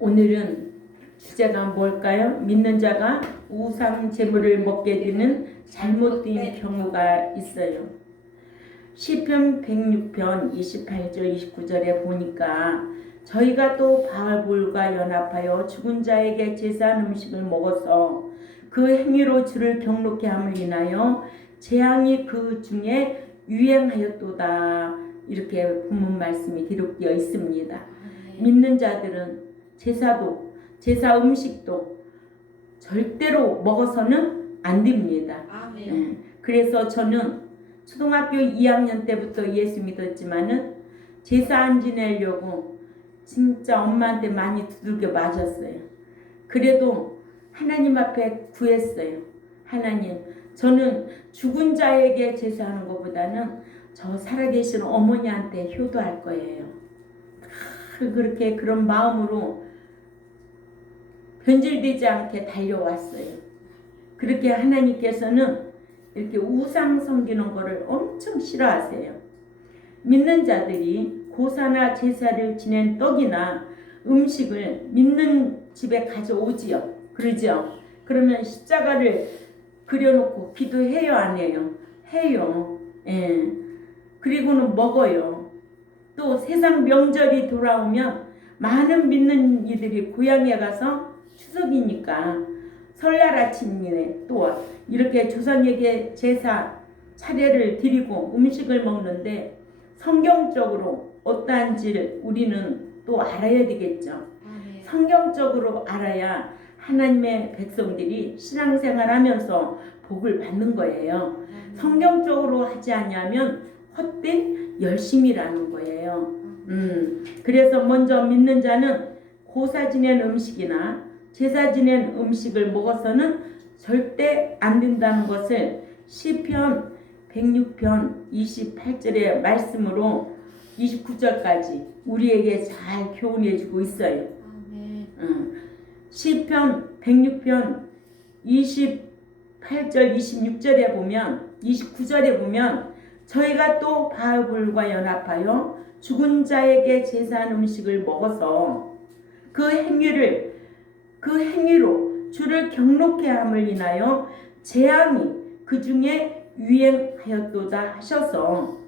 오늘은 주제가 뭘까요? 믿는 자가 우상 제물을 먹게 되는 잘못된 경우가 있어요. 시편 106편 28절 29절에 보니까 저희가 또 바알볼과 연합하여 죽은 자에게 제사한 음식을 먹어서 그 행위로 주를 경록케 함을 인하여 재앙이 그 중에 유행하였도다. 이렇게 본문 말씀이 기록되어 있습니다. 믿는 자들은 제사 음식도 절대로 먹어서는 안 됩니다. 그래서 저는 초등학교 2학년 때부터 예수 믿었지만은 제사 안 지내려고 진짜 엄마한테 많이 두들겨 맞았어요. 그래도 하나님 앞에 구했어요. 하나님, 저는 죽은 자에게 제사하는 것보다는 저 살아계신 어머니한테 효도할 거예요. 그렇게 그런 마음으로 변질되지 않게 달려왔어요. 그렇게 하나님께서는 이렇게 우상 섬기는 거를 엄청 싫어하세요. 믿는 자들이 고사나 제사를 지낸 떡이나 음식을 믿는 집에 가져오지요. 그러죠? 그러면 십자가를 그려놓고 기도해요, 안 해요? 해요. 예. 그리고는 먹어요. 또 세상 명절이 돌아오면 많은 믿는 이들이 고향에 가서 추석이니까 설날 아침에 또 이렇게 조상에게 제사 차례를 드리고 음식을 먹는데 성경적으로 어떠한지를 우리는 또 알아야 되겠죠. 성경적으로 알아야 하나님의 백성들이 신앙생활하면서 복을 받는 거예요. 성경적으로 하지 않으면 헛된 열심이라는 거예요. 그래서 먼저 믿는 자는 고사 지낸 음식이나 제사 지낸 음식을 먹어서는 절대 안 된다는 것을 시편 106편 28절의 말씀으로 29절까지 우리에게 잘 교훈해 주고 있어요. 시편 106편 28절 26절에 보면 29절에 보면 저희가 또 바알볼과 연합하여 죽은 자에게 제사한 음식을 먹어서 그 행위로 주를 경록케 함을 인하여 재앙이 그 중에 유행하였도다 하셔서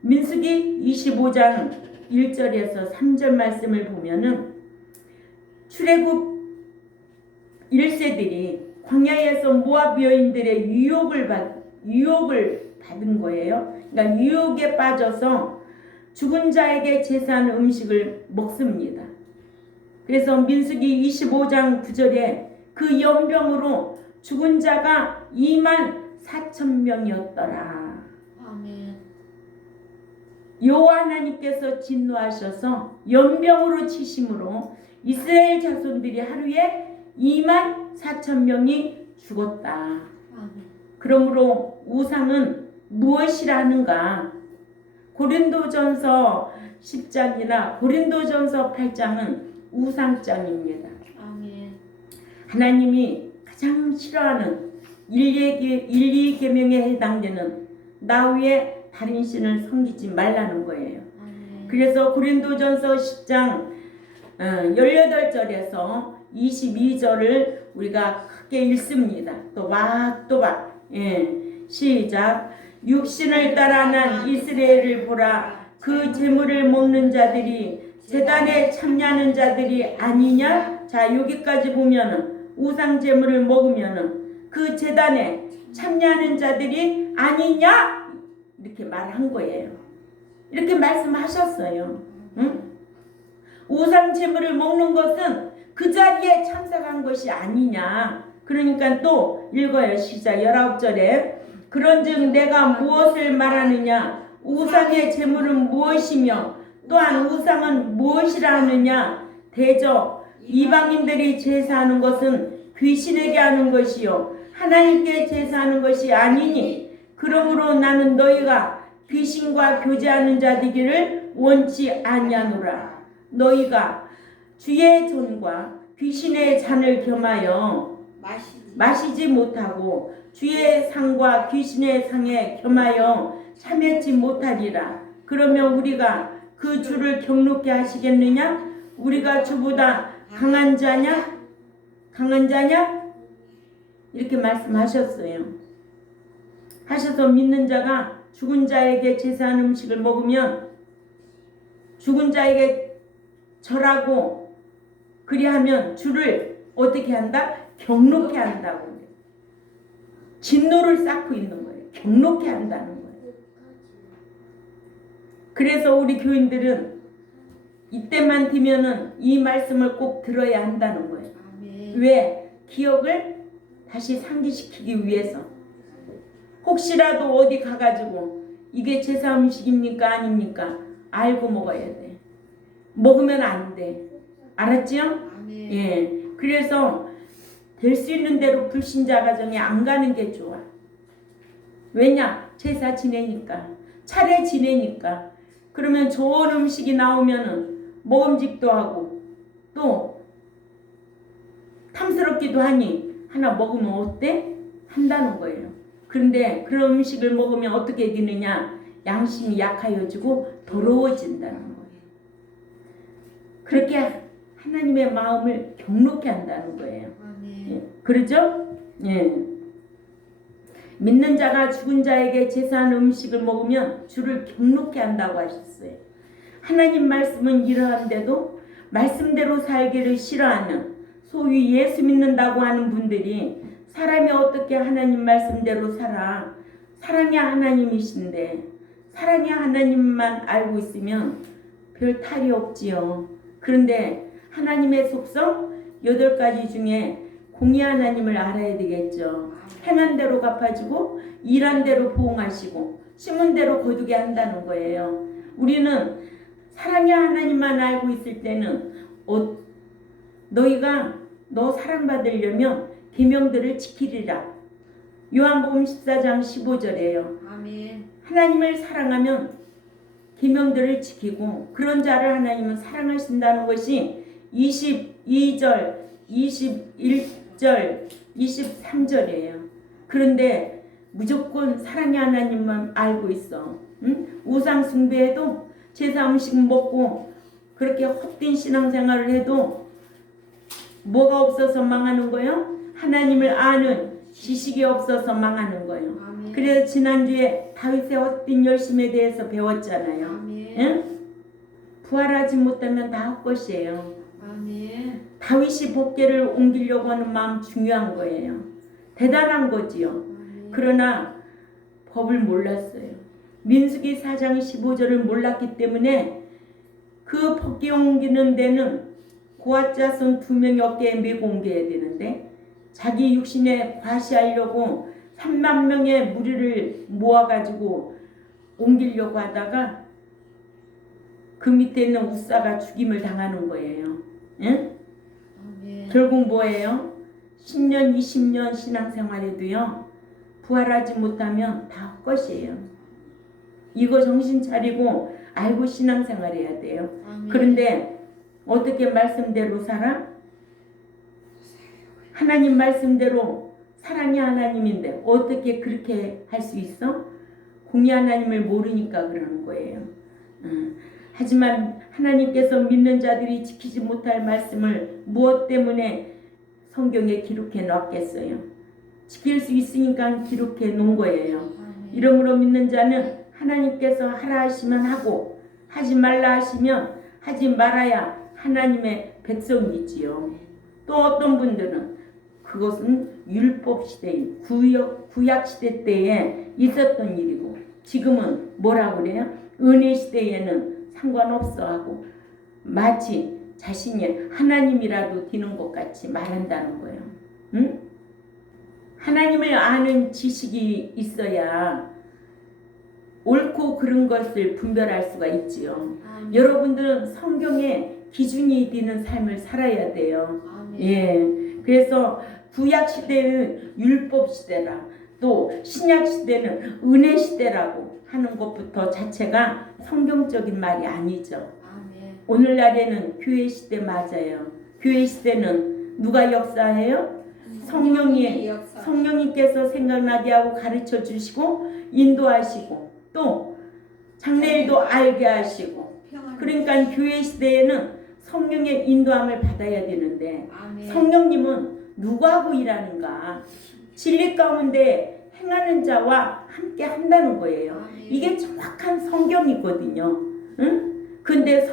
민수기 25장 1절에서 3절 말씀을 보면은 출애굽 1세들이 광야에서 모압 여인들의 유혹을 받은 거예요. 그러니까 유혹에 빠져서 죽은 자에게 제사한 음식을 먹습니다. 그래서 민수기 25장 9절에 그 연병으로 죽은 자가 24,000명이었더라. 여호와 하나님께서 진노하셔서 연병으로 치심으로 이스라엘 자손들이 하루에 24,000명이 죽었다. 그러므로 우상은 무엇이라는가? 고린도전서 10장이나 고린도전서 8장은 우상장입니다. 하나님이 가장 싫어하는 1,2계명에 해당되는 나 외에 다른 신을 섬기지 말라는 거예요. 그래서 고린도전서 10장 18절에서 22절을 우리가 크게 읽습니다. 또박 시작. 육신을 따라 난 이스라엘을 보라. 그 제물을 먹는 자들이 제단에 참여하는 자들이 아니냐? 자, 여기까지 보면은 우상 제물을 먹으면은 그 제단에 참여하는 자들이 아니냐? 이렇게 말한 거예요. 이렇게 말씀하셨어요. 응? 우상 제물을 먹는 것은 그 자리에 참석한 것이 아니냐? 그러니까 또 읽어요. 시작 19절에 그런즉 내가 무엇을 말하느냐? 우상의 제물은 무엇이며 또한 우상은 무엇이라 하느냐? 대저 이방인들이 제사하는 것은 귀신에게 하는 것이요 하나님께 제사하는 것이 아니니 그러므로 나는 너희가 귀신과 교제하는 자 되기를 원치 아니하노라. 너희가 주의 전과 귀신의 잔을 겸하여 마시지 못하고 주의 상과 귀신의 상에 겸하여 참여치 못하리라. 그러면 우리가 그 주를 경록케 하시겠느냐? 우리가 주보다 강한 자냐? 강한 자냐? 이렇게 말씀하셨어요. 하셔서 믿는 자가 죽은 자에게 제사한 음식을 먹으면 죽은 자에게 절하고 그리하면 주를 어떻게 한다? 경록해 한다고. 진노를 쌓고 있는 거예요. 경록해 한다는 거예요. 그래서 우리 교인들은 이때만 되면은 이 말씀을 꼭 들어야 한다는 거예요. 왜? 기억을 다시 상기시키기 위해서. 혹시라도 어디 가가지고 이게 제사 음식입니까? 아닙니까? 알고 먹어야 돼. 먹으면 안 돼. 알았지요? 예. 그래서 될 수 있는 대로 불신자 가정에 안 가는 게 좋아. 왜냐? 제사 지내니까. 차례 지내니까. 그러면 좋은 음식이 나오면은 먹음직도 하고 또 탐스럽기도 하니 하나 먹으면 어때? 한다는 거예요. 그런데 그런 음식을 먹으면 어떻게 되느냐? 양심이 약하여지고 더러워진다는 거예요. 그렇게 하나님의 마음을 경록해 한다는 거예요. 예. 그러죠? 예. 믿는 자가 죽은 자에게 제사한 음식을 먹으면 주를 경록해 한다고 하셨어요. 하나님 말씀은 이러한데도 말씀대로 살기를 싫어하는 소위 예수 믿는다고 하는 분들이 사람이 어떻게 하나님 말씀대로 살아? 사랑의 하나님이신데 사랑의 하나님만 알고 있으면 별 탈이 없지요. 그런데 하나님의 속성 8가지 중에 공의 하나님을 알아야 되겠죠. 행한 대로 갚아주고 일한 대로 보응하시고 심은 대로 거두게 한다는 거예요. 우리는 사랑의 하나님만 알고 있을 때는 너희가 너 사랑받으려면 계명들을 지키리라. 요한복음 14장 15절이에요. 아멘. 하나님을 사랑하면 계명들을 지키고 그런 자를 하나님은 사랑하신다는 것이 22절, 21절, 23절이에요. 그런데 무조건 사랑의 하나님만 알고 있어. 응? 우상 숭배해도 제사 음식 먹고 그렇게 헛된 신앙생활을 해도 뭐가 없어서 망하는 거예요? 하나님을 아는 지식이 없어서 망하는 거예요. 아멘. 그래서 지난주에 다윗의 헛된 열심에 대해서 배웠잖아요. 아멘. 응? 부활하지 못하면 다 헛것이에요. 아멘. 다윗이 법궤를 옮기려고 하는 마음 중요한 거예요. 대단한 거지요. 아멘. 그러나 법을 몰랐어요. 민수기 4장 15절을 몰랐기 때문에 그 법궤 옮기는 데는 고앗 자손 2명이 어깨에 메고 옮겨야 되는데 자기 육신에 과시하려고 3만 명의 무리를 모아가지고 옮기려고 하다가 그 밑에 있는 우사가 죽임을 당하는 거예요. 응? 아멘. 결국 뭐예요? 10년 20년 신앙생활에도요 부활하지 못하면 다 헛것이에요. 이거 정신 차리고 알고 신앙생활해야 돼요. 아멘. 그런데 어떻게 말씀대로 살아? 하나님 말씀대로 사랑의 하나님인데 어떻게 그렇게 할 수 있어? 공의 하나님을 모르니까 그러는 거예요. 하지만 하나님께서 믿는 자들이 지키지 못할 말씀을 무엇 때문에 성경에 기록해 놨겠어요? 지킬 수 있으니까 기록해 놓은 거예요. 아멘. 이러므로 믿는 자는 하나님께서 하라 하시면 하고 하지 말라 하시면 하지 말아야 하나님의 백성이지요. 또 어떤 분들은 그것은 율법 시대인 구약 시대 때에 있었던 일이고 지금은 뭐라고 그래요? 은혜 시대에는 상관없어 하고 마치 자신이 하나님이라도 되는 것 같이 말한다는 거예요. 응? 하나님을 아는 지식이 있어야 옳고 그른 것을 분별할 수가 있지요. 아멘. 여러분들은 성경에 기준이 되는 삶을 살아야 돼요. 아멘. 예. 그래서 구약 시대는 율법 시대라 또 신약 시대는 은혜 시대라고 하는 것부터 자체가 성경적인 말이 아니죠. 아멘. 오늘날에는 교회 시대 맞아요. 교회 시대는 누가 역사해요? 성령님께서 생각나게 하고 가르쳐 주시고 인도하시고 또 장래일도 알게 하시고 그러니까 교회 시대에는 성령의 인도함을 받아야 되는데 아멘. 성령님은 누구하고 일하는가? 진리 가운데 행하는 자와 함께 한다는 거예요. 아멘. 이게 정확한 성경이거든요. 응? 근데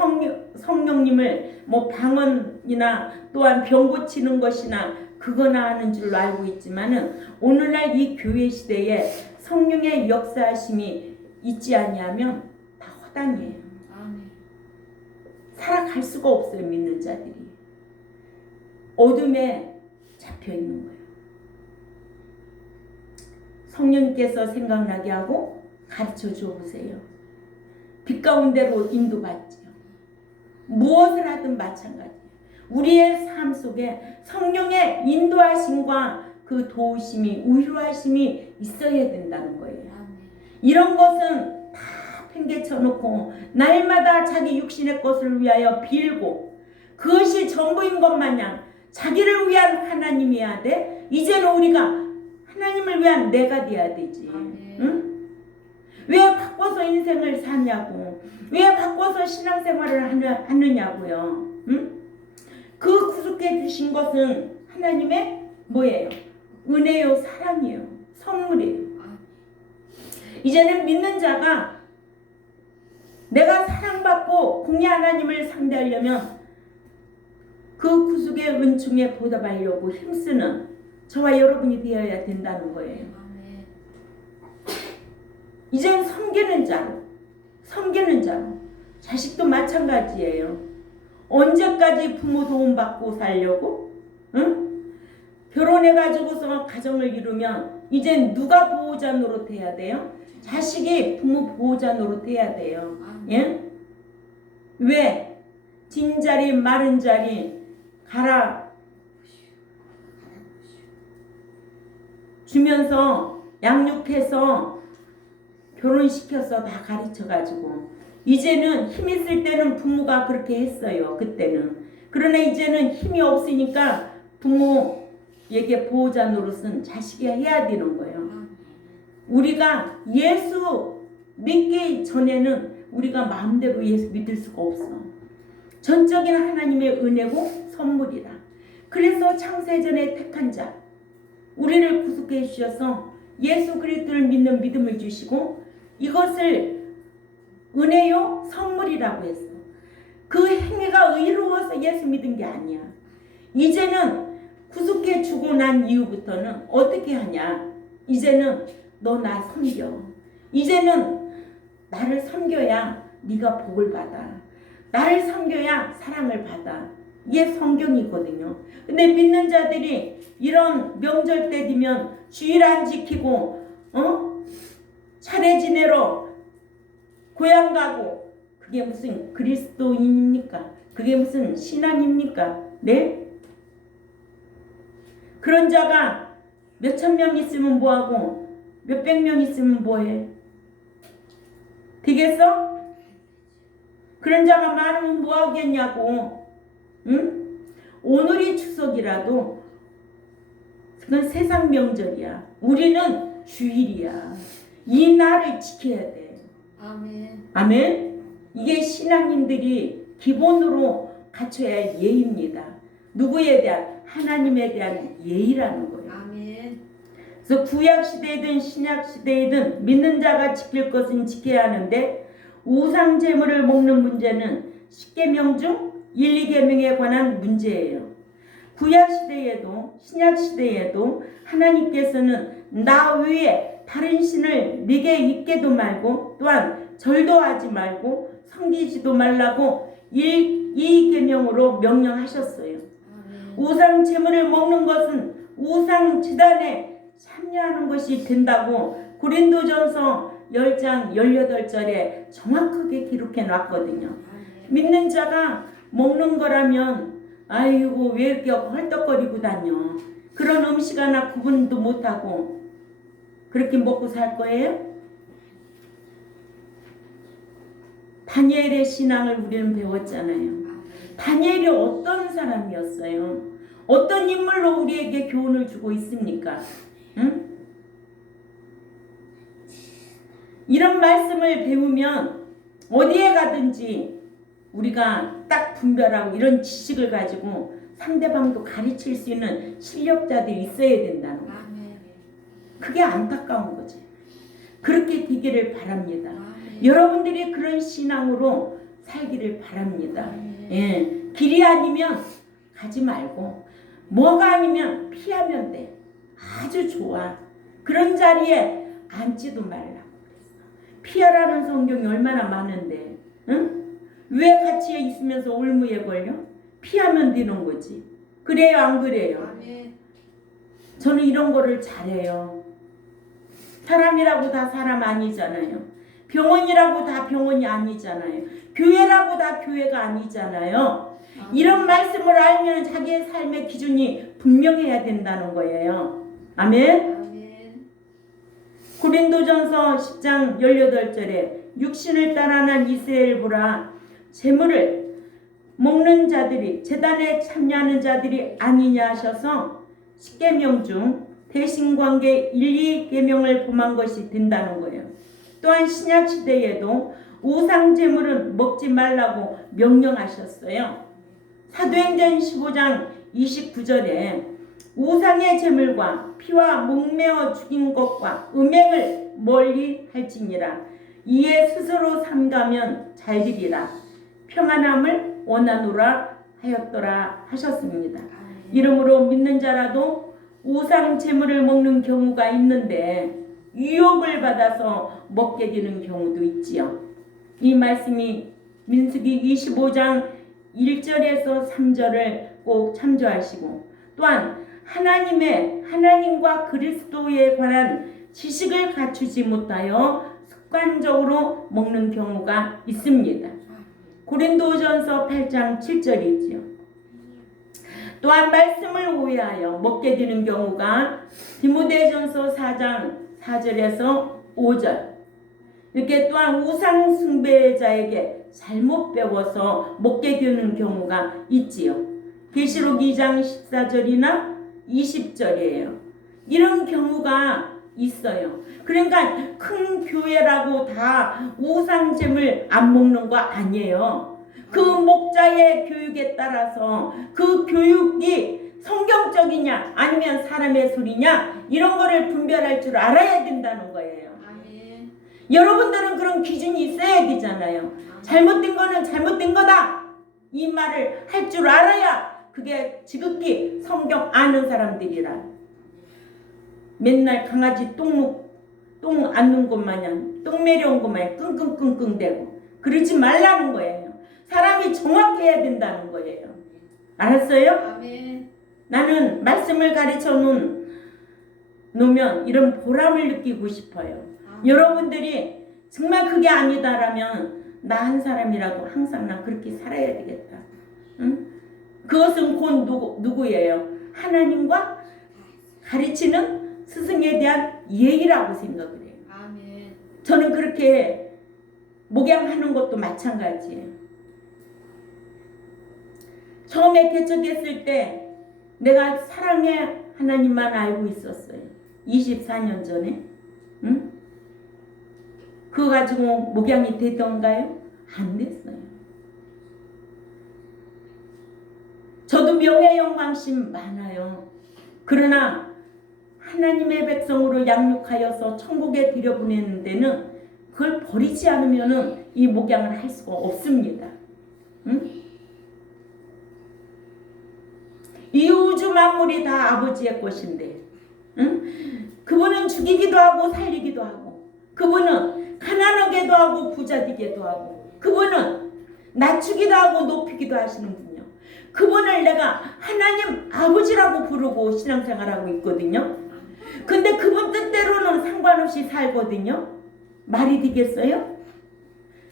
성령님을 뭐 방언이나 또한 병 고치는 것이나 그거나 하는 줄로 알고 있지만은 오늘날 이 교회 시대에 성령의 역사하심이 있지 아니하면 다 허당이에요. 아멘. 살아갈 수가 없어요. 믿는 자들이 어둠에 잡혀 있는 거예요. 성령께서 생각나게 하고 가르쳐 줘 보세요. 빛 가운데로 인도받지요. 무엇을 하든 마찬가지예요. 우리의 삶 속에 성령의 인도하심과 그 도우심이 위로하심이 있어야 된다는 거예요. 아멘. 이런 것은 다 팽개쳐 놓고 날마다 자기 육신의 것을 위하여 빌고 그것이 전부인 것 마냥 자기를 위한 하나님이어야 돼. 이제는 우리가 하나님을 위한 내가 돼야 되지. 응? 왜 바꿔서 인생을 사냐고. 왜 바꿔서 신앙생활을 하느냐고요. 응? 그 구속해 주신 것은 하나님의 뭐예요? 은혜요, 사랑이에요, 선물이에요. 이제는 믿는 자가 내가 사랑받고 공의 하나님을 상대하려면 그 구속의 은총에 보답하려고 힘쓰는 저와 여러분이 되어야 된다는 거예요. 이젠 섬기는 자로 자식도 마찬가지예요. 언제까지 부모 도움받고 살려고? 응? 결혼해가지고서 가정을 이루면 이젠 누가 보호자 노릇해야 돼요? 자식이 부모 보호자 노릇해야 돼요. 예? 왜? 진 자리 마른 자리 갈아 주면서 양육해서 결혼시켜서 다 가르쳐가지고 이제는 힘 있을 때는 부모가 그렇게 했어요. 그때는. 그러나 이제는 힘이 없으니까 부모에게 보호자 노릇은 자식이 해야 되는 거예요. 우리가 예수 믿기 전에는 우리가 마음대로 예수 믿을 수가 없어. 전적인 하나님의 은혜고 선물이다. 그래서 창세전에 택한 자 우리를 구속해 주셔서 예수 그리스도를 믿는 믿음을 주시고 이것을 은혜요 선물이라고 했어. 그 행위가 의로워서 예수 믿은 게 아니야. 이제는 구속해 주고 난 이후부터는 어떻게 하냐. 이제는 너 나 섬겨. 이제는 나를 섬겨야 네가 복을 받아. 나를 섬겨야 사랑을 받아. 이게 성경이거든요. 근데 믿는 자들이 이런 명절 때 되면 주일 안 지키고 차례 지내러 고향 가고 그게 무슨 그리스도인입니까? 그게 무슨 신앙입니까? 네? 그런 자가 몇천 명 있으면 뭐하고 몇백 명 있으면 뭐해? 되겠어? 그런 자가 많으면 뭐하겠냐고. 응? 오늘이 추석이라도 그건 세상 명절이야. 우리는 주일이야. 이 날을 지켜야 돼. 아멘. 아멘. 이게 신앙인들이 기본으로 갖춰야 할 예의입니다. 누구에 대한? 하나님에 대한 예의라는 거예요. 아멘. 그래서 구약 시대이든 신약 시대이든 믿는 자가 지킬 것은 지켜야 하는데 우상 제물을 먹는 문제는 10계명 중 1, 2계명에 관한 문제예요. 구약 시대에도 신약 시대에도 하나님께서는 나 외에 다른 신을 네게 있게도 말고 또한 절도 하지 말고 섬기지도 말라고 2계명으로 명령하셨어요. 우상 제물을 먹는 것은 우상 제단에 참여하는 것이 된다고 고린도전서 10장 18절에 정확하게 기록해 놨거든요. 믿는 자가 먹는 거라면 아이고 왜 이렇게 헐떡거리고 다녀. 그런 음식 하나 구분도 못하고 그렇게 먹고 살 거예요? 다니엘의 신앙을 우리는 배웠잖아요. 다니엘이 어떤 사람이었어요? 어떤 인물로 우리에게 교훈을 주고 있습니까? 응? 이런 말씀을 배우면 어디에 가든지 우리가 딱 분별하고 이런 지식을 가지고 상대방도 가르칠 수 있는 실력자들이 있어야 된다는 거예요. 아멘. 그게 안타까운 거지. 그렇게 되기를 바랍니다. 아멘. 여러분들이 그런 신앙으로 살기를 바랍니다. 아멘. 예, 길이 아니면 가지 말고 뭐가 아니면 피하면 돼. 아주 좋아. 그런 자리에 앉지도 말라고 그랬어. 피하라는 성경이 얼마나 많은데, 응? 왜 같이 있으면서 올무에 걸려? 피하면 되는 거지. 그래요, 안 그래요? 아멘. 저는 이런 거를 잘해요. 사람이라고 다 사람 아니잖아요. 병원이라고 다 병원이 아니잖아요. 교회라고 다 교회가 아니잖아요. 이런 말씀을 알면 자기의 삶의 기준이 분명해야 된다는 거예요. 아멘. 아멘. 고린도전서 10장 18절에 육신을 따라난 이스라엘 보라 재물을 먹는 자들이 제단에 참여하는 자들이 아니냐 하셔서 10계명 중 대신관계 1, 2계명을 범한 것이 된다는 거예요. 또한 신약 시대에도 우상 제물은 먹지 말라고 명령하셨어요. 사도행전 15장 29절에 우상의 제물과 피와 목매어 죽인 것과 음행을 멀리 할지니라. 이에 스스로 삼가면 잘되리라. 평안함을 원하노라 하였더라 하셨습니다. 이러므로 믿는 자라도 우상 제물을 먹는 경우가 있는데 유혹을 받아서 먹게 되는 경우도 있지요. 이 말씀이 민수기 25장 1절에서 3절을 꼭 참조하시고 또한 하나님과 그리스도에 관한 지식을 갖추지 못하여 습관적으로 먹는 경우가 있습니다. 고린도전서 8장 7절이지요. 또한 말씀을 오해하여 먹게 되는 경우가 디모데전서 4장 4절에서 5절. 이렇게 또한 우상 숭배자에게 잘못 배워서 먹게 되는 경우가 있지요. 계시록 2장 14절이나 20절이에요. 이런 경우가 있어요. 그러니까 큰 교회라고 다 우상잼을 안 먹는 거 아니에요. 그 목자의 교육에 따라서 그 교육이 성경적이냐 아니면 사람의 소리냐 이런 거를 분별할 줄 알아야 된다는 거예요. 아멘. 여러분들은 그런 기준이 있어야 되잖아요. 잘못된 거는 잘못된 거다. 이 말을 할 줄 알아야 그게 지극히 성경 아는 사람들이라. 맨날 강아지 똥 앓는 것 마냥 똥 매려온 것 마냥 끙끙끙끙 대고 그러지 말라는 거예요. 사람이 정확해야 된다는 거예요. 알았어요? 아멘. 나는 말씀을 가르쳐 놓으면 이런 보람을 느끼고 싶어요. 여러분들이 정말 그게 아니다라면 나 한 사람이라도 항상 나 그렇게 살아야 되겠다. 응? 그것은 곧 누구예요? 하나님과 가르치는 스승에 대한 예의라고 생각을 해요. 아멘. 저는 그렇게 목양하는 것도 마찬가지예요. 처음에 개척했을 때 내가 사랑의 하나님만 알고 있었어요. 24년 전에. 응? 그거 가지고 목양이 되던가요? 안 됐어요. 저도 명예 영광심 많아요. 그러나 하나님의 백성으로 양육하여서 천국에 들여보내는 데는 그걸 버리지 않으면 이 목양을 할 수가 없습니다. 응? 이 우주 만물이 다 아버지의 것인데, 응? 그분은 죽이기도 하고 살리기도 하고, 그분은 가난하게도 하고 부자 되게도 하고, 그분은 낮추기도 하고 높이기도 하시는 분이요. 그분을 내가 하나님 아버지라고 부르고 신앙생활하고 있거든요. 근데 그분 뜻대로는 상관없이 살거든요. 말이 되겠어요?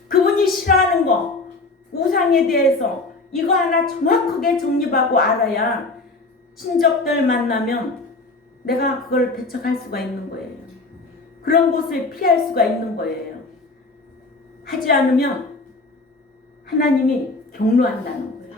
그분이 싫어하는 거, 우상에 대해서 이거 하나 정확하게 정립하고 알아야 친척들 만나면 내가 그걸 배척할 수가 있는 거예요. 그런 곳을 피할 수가 있는 거예요. 하지 않으면 하나님이 경로한다는 거예요.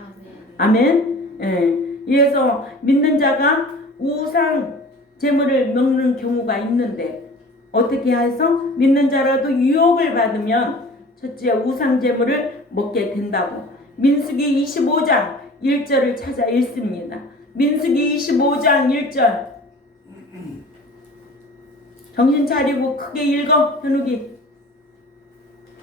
아멘. 예. 그래서 믿는 자가 우상 제물을 먹는 경우가 있는데 어떻게 해서 믿는 자라도 유혹을 받으면 첫째 우상 제물을 먹게 된다고. 민수기 25장 1절을 찾아 읽습니다. 민수기 25장 1절. 정신 차리고 크게 읽어. 현욱이.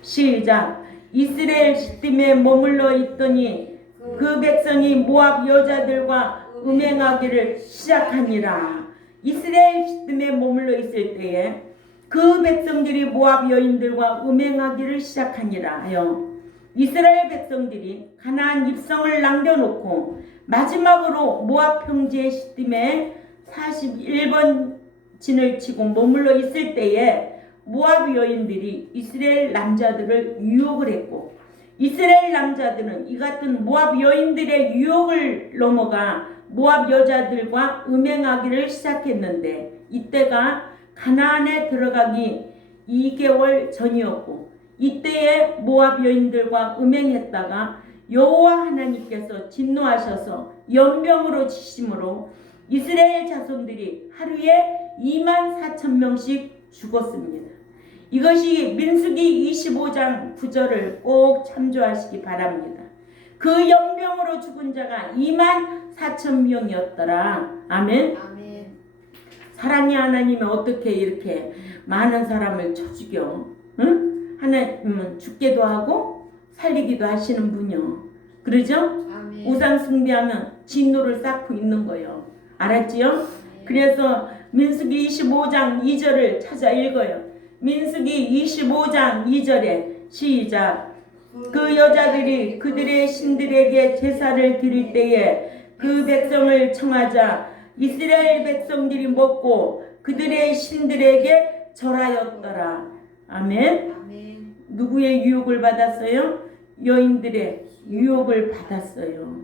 시작. 이스라엘 시딤에 머물러 있더니 그 백성이 모압 여자들과 음행하기를 시작하니라. 이스라엘 시딤에 머물러 있을 때에 그 백성들이 모압 여인들과 음행하기를 시작하니라 하여 이스라엘 백성들이 가나안 입성을 남겨놓고 마지막으로 모압 평지의 시딤에 41번 진을 치고 머물러 있을 때에 모압 여인들이 이스라엘 남자들을 유혹을 했고 이스라엘 남자들은 이 같은 모압 여인들의 유혹을 넘어가 모압 여자들과 음행하기를 시작했는데 이때가 가나안에 들어가기 2개월 전이었고 이때에 모압 여인들과 음행했다가 여호와 하나님께서 진노하셔서 연병으로 치심으로 이스라엘 자손들이 하루에 24,000명씩 죽었습니다. 이것이 민수기 25장 9절을 꼭 참조하시기 바랍니다. 그 연병으로 죽은 자가 24,000명이었더라. 아멘. 아멘. 사랑의 하나님이 어떻게 이렇게 많은 사람을 쳐 죽여? 응? 하나님은 죽게도 하고 살리기도 하시는 분이요. 그러죠? 아멘. 우상 숭배하면 진노를 쌓고 있는 거예요. 알았지요? 아멘. 그래서 민수기 25장 2절을 찾아 읽어요. 민수기 25장 2절에 시작. 그 여자들이 그들의 신들에게 제사를 드릴 때에 그 백성을 청하자 이스라엘 백성들이 먹고 그들의 신들에게 절하였더라. 아멘. 아멘. 누구의 유혹을 받았어요? 여인들의 유혹을 받았어요.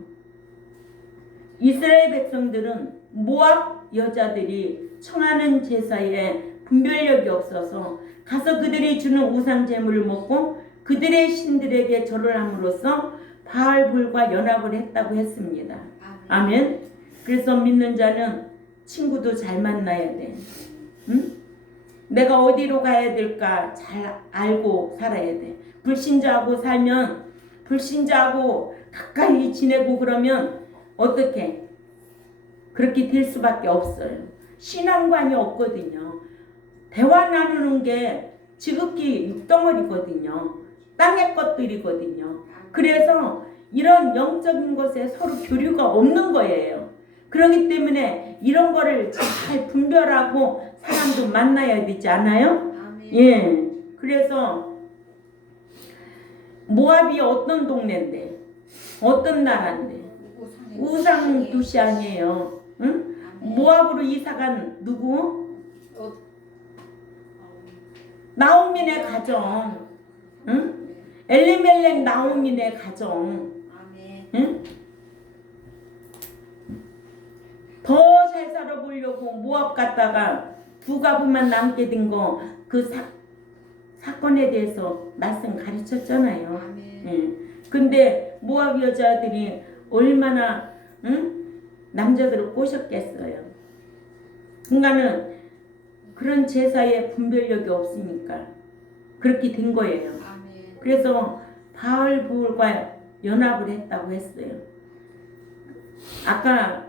이스라엘 백성들은 모압 여자들이 청하는 제사에 분별력이 없어서 가서 그들이 주는 우상 제물을 먹고 그들의 신들에게 절을 함으로써 바알불과 연합을 했다고 했습니다. 아멘. 그래서 믿는 자는 친구도 잘 만나야 돼. 응? 내가 어디로 가야 될까 잘 알고 살아야 돼. 불신자하고 살면 불신자하고 가까이 지내고 그러면 어떻게? 그렇게 될 수밖에 없어요. 신앙관이 없거든요. 대화 나누는 게 지극히 육덩어리거든요. 땅의 것들이거든요. 그래서 이런 영적인 것에 서로 교류가 없는 거예요. 그렇기 때문에 이런 거를 잘 분별하고 사람도 만나야 되지 않아요? 아멘. 예. 그래서 모압이 어떤 동네인데, 어떤 나라인데, 우상 도시 아니에요. 응? 모압으로 이사간 누구? 나오미네 가정. 응? 엘리멜렉 나오미네 가정. 아멘. 응? 더 잘 살아보려고 모압 갔다가 두 가부만 남게 된 거 그 사건에 대해서 말씀 가르쳤잖아요. 아멘. 예. 근데 모압 여자들이 얼마나 남자들을 꼬셨겠어요. 그러니까는 그런 제사에 분별력이 없으니까 그렇게 된 거예요. 아멘. 그래서 바알불과 연합을 했다고 했어요. 아까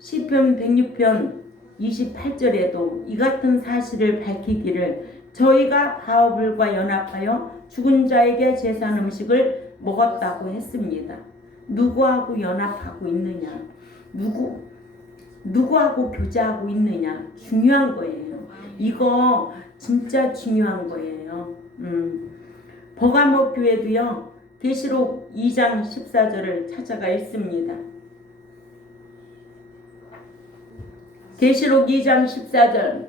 시편 106편 28절에도 이 같은 사실을 밝히기를 저희가 바알불과 연합하여 죽은 자에게 제사한 음식을 먹었다고 했습니다. 누구하고 연합하고 있느냐? 누구하고 교제하고 있느냐? 중요한 거예요. 이거 진짜 중요한 거예요. 버가목 교회도요. 계시록 2장 14절을 찾아가 읽습니다. 계시록 2장 14절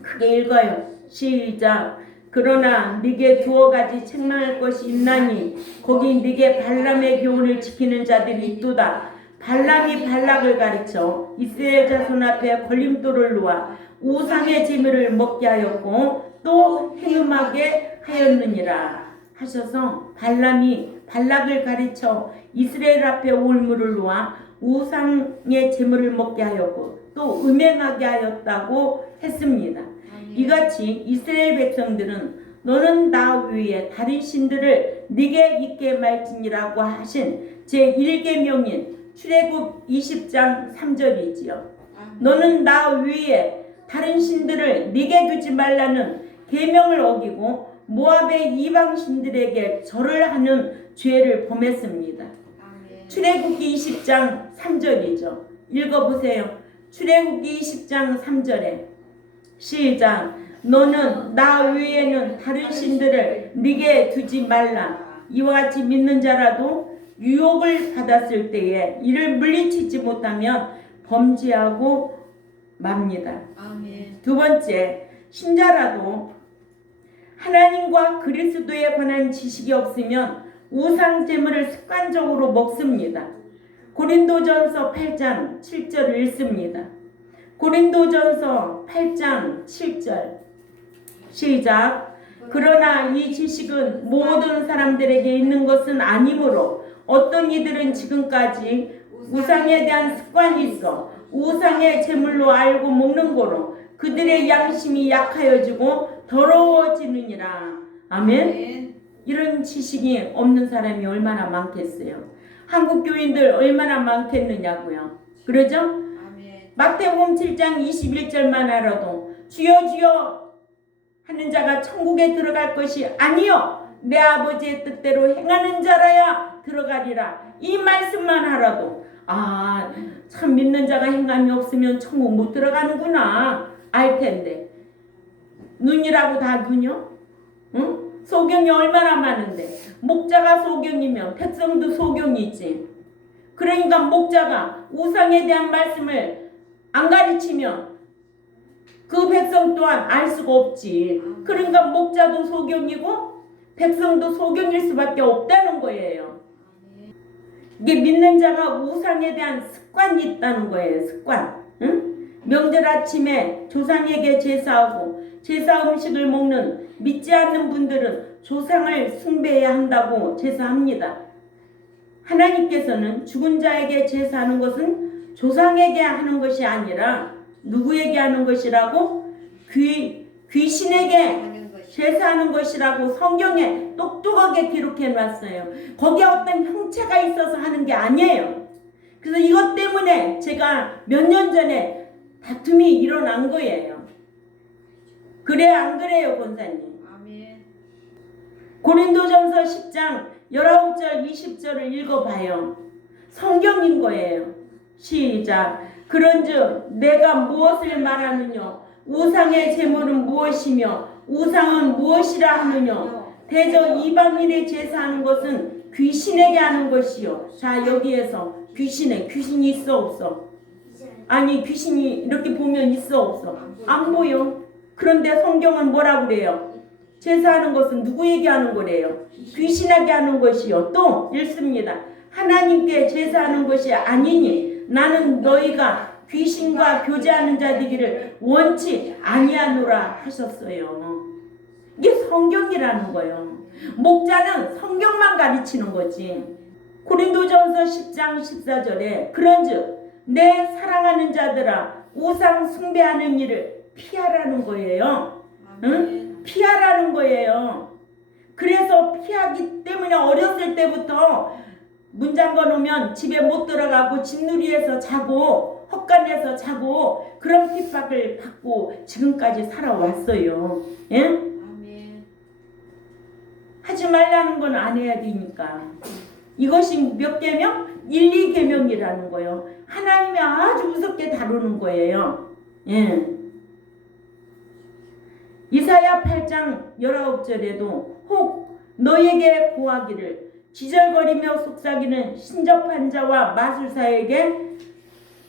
크게 읽어요. 시작. 그러나 네게 두어 가지 책망할 것이 있나니 거기 네게 발람의 교훈을 지키는 자들이 있도다. 발람이 발락을 가르쳐 이스라엘 자손 앞에 걸림돌을 놓아 우상의 재물을 먹게 하였고 또 행음하게 하였느니라 하셔서 발람이 발락을 가르쳐 이스라엘 앞에 올무를 놓아 우상의 재물을 먹게 하였고 또 음행하게 하였다고 했습니다. 이같이 이스라엘 백성들은 너는 나 위에 다른 신들을 네게 있게 말지니라고 하신 제1계명인 출애굽 20장 3절이지요. 너는 나 위에 다른 신들을 네게 두지 말라는 계명을 어기고 모압의 이방 신들에게 절을 하는 죄를 범했습니다. 출애굽기 20장 3절이죠. 읽어보세요. 출애굽기 20장 3절에 시작. 너는 나 위에는 다른 신들을 네게 두지 말라. 이와 같이 믿는 자라도 유혹을 받았을 때에 이를 물리치지 못하면 범죄하고 맙니다. 두 번째, 신자라도 하나님과 그리스도에 관한 지식이 없으면 우상 제물을 습관적으로 먹습니다. 고린도전서 8장 7절을 읽습니다. 고린도전서 8장 7절 시작. 그러나 이 지식은 모든 사람들에게 있는 것은 아니므로 어떤 이들은 지금까지 우상에 대한 습관이 있어 우상의 제물로 알고 먹는 거로 그들의 양심이 약하여지고 더러워지느니라. 아멘. 이런 지식이 없는 사람이 얼마나 많겠어요. 한국 교인들 얼마나 많겠느냐고요. 그러죠? 마태복음 7장 21절만 알아도 주여 주여 하는 자가 천국에 들어갈 것이 아니요 내 아버지의 뜻대로 행하는 자라야 들어가리라. 이 말씀만 알아도 참 믿는 자가 행함이 없으면 천국 못 들어가는구나 알 텐데, 눈이라고 다 눈이요? 응? 소경이 얼마나 많은데 목자가 소경이면 백성도 소경이지. 그러니까 목자가 우상에 대한 말씀을 안 가르치면 그 백성 또한 알 수가 없지. 그러니까 목자도 소경이고 백성도 소경일 수밖에 없다는 거예요. 이게 믿는 자가 우상에 대한 습관이 있다는 거예요. 습관. 응? 명절 아침에 조상에게 제사하고 제사 음식을 먹는 믿지 않는 분들은 조상을 숭배해야 한다고 제사합니다. 하나님께서는 죽은 자에게 제사하는 것은 조상에게 하는 것이 아니라 누구에게 하는 것이라고? 귀신에게 제사하는 것이라고 성경에 똑똑하게 기록해 놨어요. 거기에 어떤 형체가 있어서 하는 게 아니에요. 그래서 이것 때문에 제가 몇 년 전에 다툼이 일어난 거예요. 그래 안 그래요 권사님? 고린도전서 10장 19절 20절을 읽어봐요. 성경인 거예요. 시작. 그런즉 내가 무엇을 말하느냐? 우상의 제물은 무엇이며 우상은 무엇이라 하느냐? 대저 이방인의 제사하는 것은 귀신에게 하는 것이요. 자, 여기에서 귀신이 있어 없어? 아니, 귀신이 이렇게 보면 있어 없어? 안 보여. 그런데 성경은 뭐라 그래요? 제사하는 것은 누구에게 하는 거래요? 귀신에게 하는 것이요. 또 읽습니다. 하나님께 제사하는 것이 아니니 나는 너희가 귀신과 교제하는 자들이기를 원치 아니하노라 하셨어요. 이게 성경이라는 거예요. 목자는 성경만 가르치는 거지. 고린도전서 10장 14절에 그런즉 내 사랑하는 자들아 우상 숭배하는 일을 피하라는 거예요. 응? 피하라는 거예요. 그래서 피하기 때문에 어렸을 때부터 문 잠궈 놓으면 집에 못 들어가고 집누리에서 자고 헛간에서 자고 그런 핍박을 받고 지금까지 살아왔어요. 예? 하지 말라는 건 안 해야 되니까. 이것이 몇 계명? 1, 2계명이라는 거예요. 하나님이 아주 무섭게 다루는 거예요. 예. 이사야 8장 19절에도 혹 너에게 고하기를 기절거리며 속삭이는 신접한 자와 마술사에게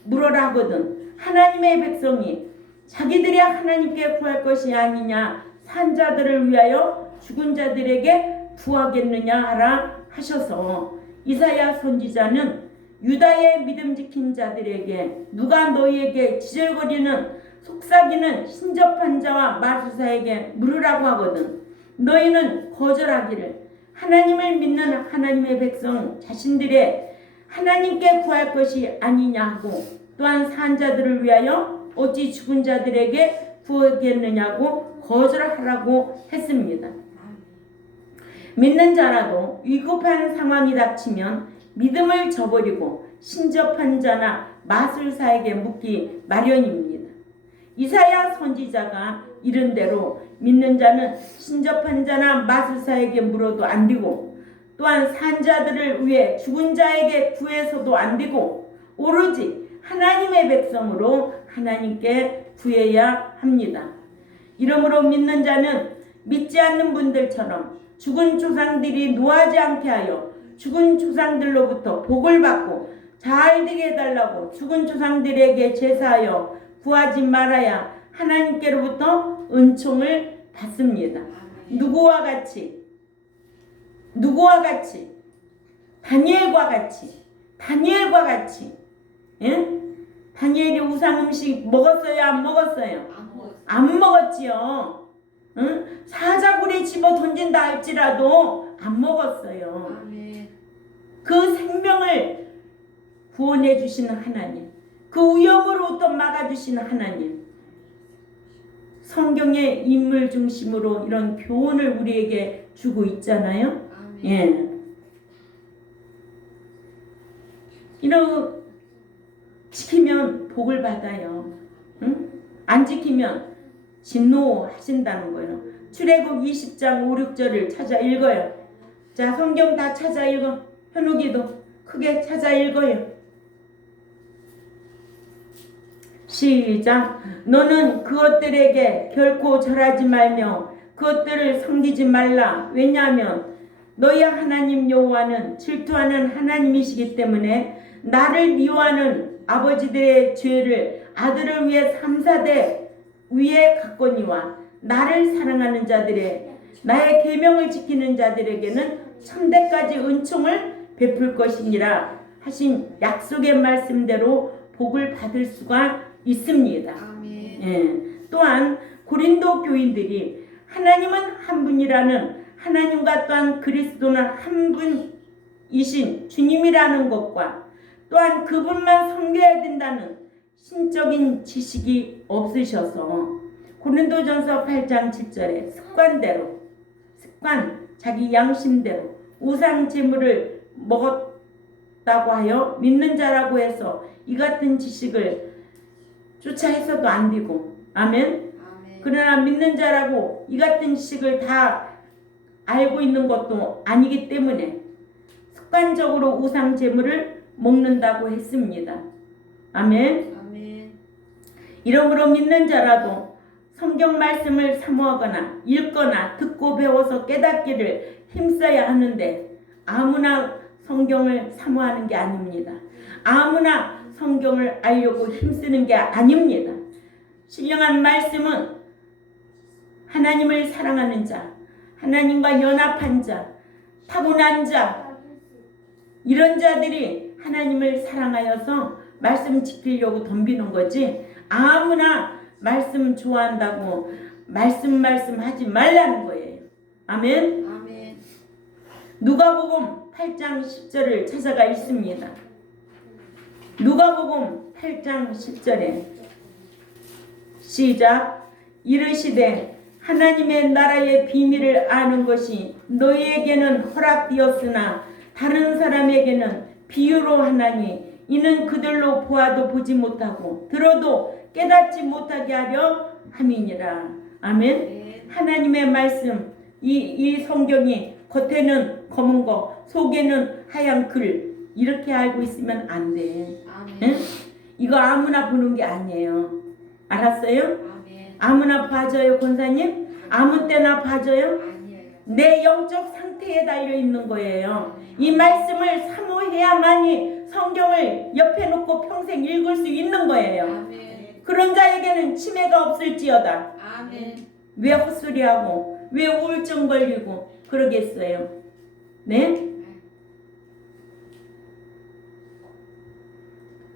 물어라 하거든. 하나님의 백성이 자기들이 하나님께 구할 것이 아니냐 산 자들을 위하여 죽은 자들에게 구하겠느냐 하라 하셔서 이사야 선지자는 유다의 믿음 지킨 자들에게 누가 너희에게 지절거리는 속삭이는 신접한 자와 마술사에게 물으라고 하거든. 너희는 거절하기를 하나님을 믿는 하나님의 백성 자신들의 하나님께 구할 것이 아니냐 하고 또한 산 자들을 위하여 어찌 죽은 자들에게 구하겠느냐고 거절하라고 했습니다. 믿는 자라도 위급한 상황이 닥치면 믿음을 저버리고 신접한 자나 마술사에게 묻기 마련입니다. 이사야 선지자가 이른 대로 믿는 자는 신접한 자나 마술사에게 물어도 안 되고, 또한 산자들을 위해 죽은 자에게 구해서도 안 되고, 오로지 하나님의 백성으로 하나님께 구해야 합니다. 이러므로 믿는 자는 믿지 않는 분들처럼 죽은 조상들이 노하지 않게 하여 죽은 조상들로부터 복을 받고 잘 되게 해달라고 죽은 조상들에게 제사하여 구하지 말아야 하나님께로부터 은총을 받습니다. 누구와 같이? 다니엘과 같이. 예? 다니엘이 우상 음식 먹었어요? 안 먹었어요? 안 먹었지요. 응? 사자굴에 집어 던진다 할지라도 안 먹었어요. 그 생명을 구원해 주시는 하나님, 그 위험으로부터 막아주시는 하나님, 성경의 인물 중심으로 이런 교훈을 우리에게 주고 있잖아요. 예. 이런 지키면 복을 받아요. 응? 안 지키면 진노하신다는 거예요. 출애굽 20장 5, 6절을 찾아 읽어요. 자, 성경 다 찾아 읽어. 현욱이도 크게 찾아 읽어요. 시작. 너는 그것들에게 결코 절하지 말며 그것들을 섬기지 말라. 왜냐하면 너희 하나님 여호와는 질투하는 하나님이시기 때문에 나를 미워하는 아버지들의 죄를 아들을 위해 3-4대 위에 갖거니와 나를 사랑하는 자들의 나의 계명을 지키는 자들에게는 1000대까지 은총을 베풀 것이니라 하신 약속의 말씀대로 복을 받을 수가 있습니다. 예. 또한 고린도 교인들이 하나님은 한 분이라는, 하나님과 또한 그리스도는 한 분이신 주님이라는 것과 또한 그분만 섬겨야 된다는 신적인 지식이 없으셔서 고린도전서 8장 7절에 습관, 자기 양심대로 우상 제물을 먹었다고 하여 믿는 자라고 해서 이 같은 지식을 쫓아 해서도 안 되고, 아멘. 그러나 믿는 자라고 이 같은 지식을 다 알고 있는 것도 아니기 때문에 습관적으로 우상 제물을 먹는다고 했습니다. 아멘. 이러므로 믿는 자라도 성경 말씀을 사모하거나 읽거나 듣고 배워서 깨닫기를 힘써야 하는데 아무나 성경을 사모하는 게 아닙니다. 아무나 성경을 알려고 힘쓰는 게 아닙니다. 신령한 말씀은 하나님을 사랑하는 자, 하나님과 연합한 자, 타고난 자, 이런 자들이 하나님을 사랑하여서 말씀 지키려고 덤비는 거지, 아무나 말씀 좋아한다고 말씀 하지 말라는 거예요. 아멘. 누가복음 8장 10절을 찾아가 있습니다. 누가복음 8장 10절에 시작. 이르시되 하나님의 나라의 비밀을 아는 것이 너희에게는 허락되었으나 다른 사람에게는 비유로 하나니 이는 그들로 보아도 보지 못하고 들어도 깨닫지 못하게 하려 함이니라. 아멘. 하나님의 말씀, 이 성경이 겉에는 검은 거, 속에는 하얀 글, 이렇게 알고 있으면 안 돼. 응? 이거 아무나 보는 게 아니에요. 알았어요? 아무나 봐줘요, 권사님? 아무 때나 봐줘요? 내 영적 상태에 달려 있는 거예요. 이 말씀을 사모해야만이 성경을 옆에 놓고 평생 읽을 수 있는 거예요. 그런 자에게는 치매가 없을지어다. 왜 헛소리하고 왜 우울증 걸리고 그러겠어요? 네?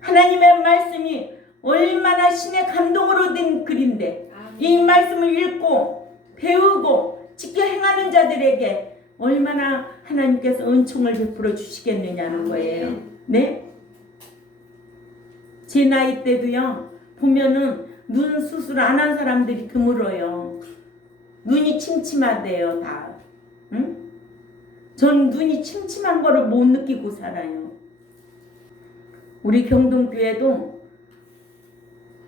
하나님의 말씀이 얼마나 신의 감동으로 된 글인데 이 말씀을 읽고 배우고 지켜 행하는 자들에게 얼마나 하나님께서 은총을 베풀어 주시겠느냐는 거예요. 네? 제 나이 때도요, 보면은 눈 수술 안 한 사람들이 드물어요. 눈이 침침하대요, 다. 응? 전 눈이 침침한 거를 못 느끼고 살아요. 우리 경동교회도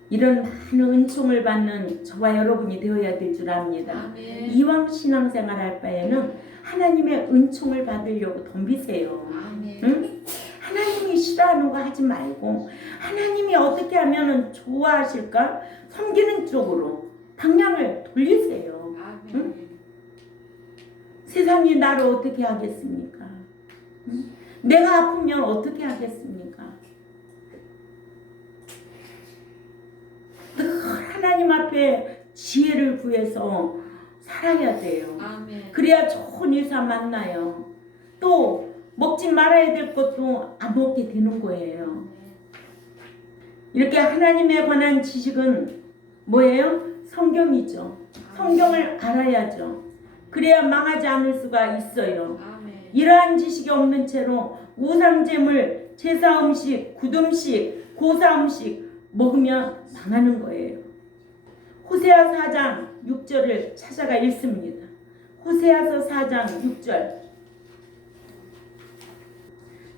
이런 많은 은총을 받는 저와 여러분이 되어야 될 줄 압니다. 아멘. 이왕 신앙생활 할 바에는 하나님의 은총을 받으려고 덤비세요. 아멘. 응? 하나님이 싫어하는 거 하지 말고 하나님이 어떻게 하면 좋아하실까? 섬기는 쪽으로 방향을 돌리세요. 아멘. 응? 세상이 나를 어떻게 하겠습니까? 응? 내가 아프면 어떻게 하겠습니까? 늘 하나님 앞에 지혜를 구해서 살아야 돼요. 아멘. 그래야 좋은 의사 만나요. 또 먹지 말아야 될 것도 안 먹게 되는 거예요. 이렇게 하나님에 관한 지식은 뭐예요? 성경이죠. 성경을 알아야죠. 그래야 망하지 않을 수가 있어요. 아멘. 이러한 지식이 없는 채로 우상제물, 제사 음식, 굿음식, 고사 음식 먹으면 망하는 거예요. 호세아 4장 6절을 찾아가 읽습니다. 호세아서 4장 6절